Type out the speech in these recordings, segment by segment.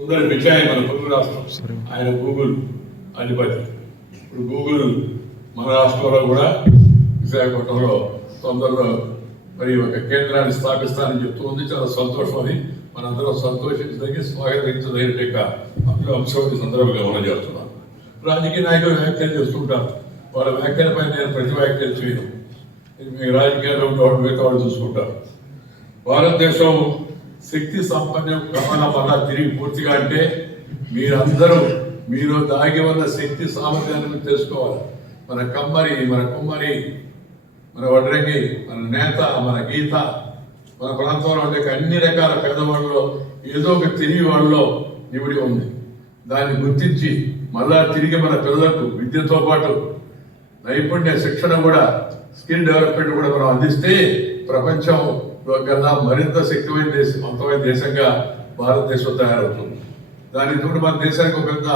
సుందర్ పిచాయ్ మన పొరుగు రాష్ట్రం. ఆయన గూగుల్ అధిపతి. ఇప్పుడు గూగుల్ మన రాష్ట్రంలో కూడా విశాఖపట్నంలో తొందరలో మరి ఒక కేంద్రాన్ని స్థాపిస్తానని చెప్తూ ఉంది. చాలా సంతోషం అని మనందరం సంతోషించదగి స్వాగతించదగిన యొక్క అంశం ఈ సందర్భంగా మనం చేస్తున్నాం. రాజకీయ నాయకులు వ్యాఖ్యలు చేస్తుంటారు వాళ్ళ వ్యాఖ్యలపై నేను ప్రతి వ్యాఖ్యలు చేయను. ఇది మీ రాజకీయాల్లో ఉన్నవాడు మిగతా వాళ్ళు చూసుకుంటారు. భారతదేశం శక్తి సంపన్నం ప్రమాణం వల్ల తిరిగి పూర్తిగా అంటే మీరందరూ మీరు దాగి ఉన్న శక్తి సామర్థ్యాన్ని తెలుసుకోవాలి. మన కమ్మరి మన కుమ్మరి మన వడ్రంగి మన నేత మన గీత మన ప్రాంతంలో ఉండే అన్ని రకాల పేదవాళ్ళలో ఏదో ఒక తెలివి వాళ్ళలో నిమిడి ఉంది. దాన్ని గుర్తించి మళ్ళా తిరిగి మన పిల్లలకు విద్యతో పాటు నైపుణ్య శిక్షణ కూడా స్కిల్ డెవలప్మెంట్ కూడా మనం అందిస్తే ప్రపంచం కన్నా మరింత శక్తిమైన దేశం మొత్తమైన దేశంగా భారతదేశం తయారవుతుంది. దాని తోడు మన దేశానికి ఒక పెద్ద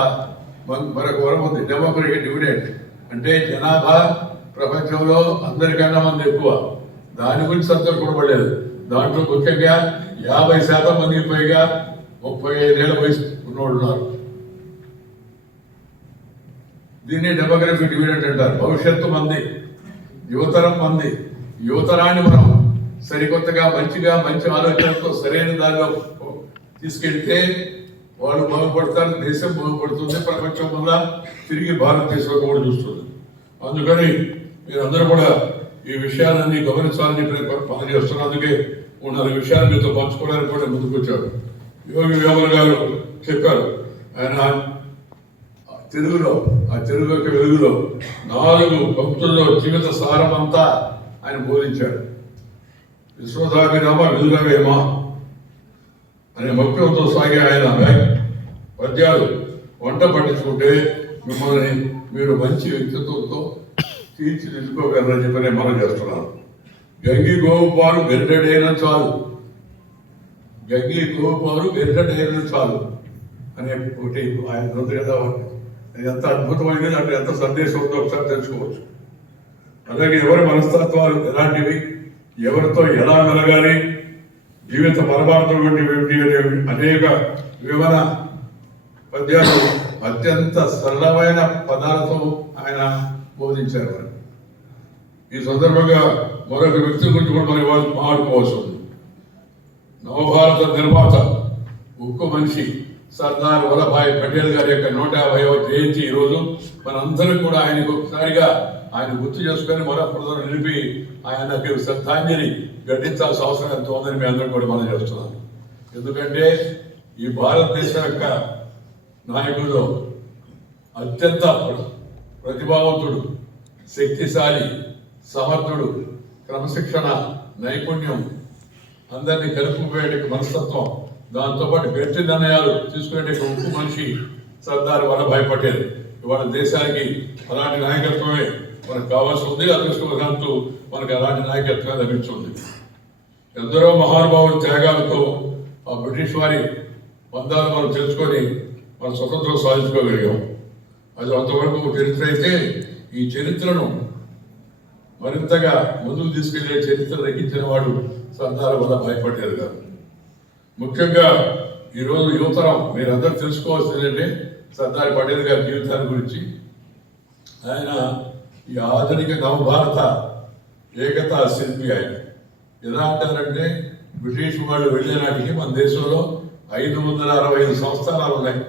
మరొక వరం ఉంది. డెమోక్రటిక్ డివిడెంట్ అంటే జనాభా ప్రపంచంలో అందరికన్నా మంది ఎక్కువ. దాని గురించి సంతోషపడలేదు దాంట్లో ముఖ్యంగా యాభై శాతం మందికి పైగా ముప్పై ఐదేళ్ళ వయసు ఉన్నోళ్ళు ఉన్నారు. దీన్ని డెమోగ్రఫిక్ డివిడెంట్ అంటారు. భవిష్యత్తు మంది యువతరం మంది యువతరాన్ని మనం సరికొత్తగా మంచిగా మంచి ఆలోచనలతో సరైన దారిలో తీసుకెళ్తే వాళ్ళు బాగుపడతారు దేశం బాగుపడుతుంది ప్రపంచం వల్ల తిరిగి భారతదేశం కూడా చూస్తుంది. అందుకని మీరందరూ కూడా ఈ విషయాలన్నీ గమనించాలని పని పనిచేస్తున్నారు అందుకే మూడు నాలుగు విషయాలు మీతో పంచుకోవడానికి కూడా ముందుకొచ్చారు. యోగి వేమల గారు చెప్పారు ఆయన తెలుగులో ఆ తెలుగు యొక్క వెలుగులో నాలుగు పంక్తుల్లో జీవిత సారమంతా అంతా ఆయన బోధించాడు. విశ్వదాభిరామ వెలుగవేమ అనే మొక్కలతో సాగే ఆయన పద్యాలు వంట పట్టించుకుంటే మిమ్మల్ని మీరు మంచి వ్యక్తిత్వంతో తీర్చిదిద్దుకోగలరని చెప్పి నేను మనం చేస్తున్నాను. గంగి గోపాలు గెడ్డడైన చాలు. గంగి గోపాలు గెడ్డడైన చాలు అనే ఒకటి ఆయన ఉంది కదా ఎంత అద్భుతమైనది అంటే ఎంత సందేశం ఉందో ఒకసారి తెలుసుకోవచ్చు. అలాగే ఎవరి మనస్తత్వాలు ఎలాంటివి? ఎవరితో ఎలా మెలగాలి? జీవిత పరమార్థం వంటివి ఏమిటి? అనే అనేక వివరణ పద్యాలు అత్యంత సరళమైన పదాలతో ఆయన బోధించారు. ఈ సందర్భంగా మరొక వ్యక్తి గురించి కూడా మనం ఇవాళ మాట్లాడుకోవాల్సి ఉంది. నవభారత నిర్మాత ఉక్కు మనిషి సర్దార్ వల్లభాయ్ పటేల్ గారి యొక్క నూట యాభైవ జయంతి ఈ రోజు మనందరం కూడా ఆయనకు ఒకసారిగా ఆయన గుర్తు చేసుకొని మరో ప్రజలు నిలిపి ఆయనకి శ్రద్ధాంజలి ఘటించాల్సిన అవసరం ఎంతో ఉందని మీ అందరూ కూడా మనం చేస్తున్నాను ఎందుకంటే ఈ భారతదేశం యొక్క నాయకుడు అత్యంత ప్రతిభావంతుడు శక్తిశాలి సమర్థుడు క్రమశిక్షణ నైపుణ్యం అందరినీ కలుపుకుపోయే మనస్తత్వం దాంతోపాటు గట్టి నిర్ణయాలు తీసుకునే ఉప్పు మనిషి సర్దార్ వల్లభాయ్ పటేల్. ఇవాళ దేశానికి అలాంటి నాయకత్వమే మనకు కావాల్సి ఉంది మనకు అలాంటి నాయకత్వం లభించింది. ఎందరో మహానుభావుల త్యాగాలతో ఆ బ్రిటిష్ వారి బంధాలు మనం తెలుసుకొని మన స్వతంత్రం సాధించుకోగలిగాం. అది అంతవరకు చరిత్ర అయితే ఈ చరిత్రను మరింతగా ముందుకు తీసుకెళ్ళే చరిత్ర రచించిన వాడు సర్దార్ వల్ల పటేల్ గారు. ముఖ్యంగా ఈరోజు యువతరం మీరందరూ తెలుసుకోవాల్సింది ఏంటంటే సర్దార్ పటేల్ గారి జీవితాన్ని గురించి. ఆయన ఈ ఆధునిక నవభారత ఏకతా శిల్పి ఆయన. ఎలా అంటారంటే బ్రిటిష్ వాళ్ళు వెళ్ళే నాటికి మన దేశంలో ఐదు వందల అరవై ఐదు సంస్థానాలు ఉన్నాయి.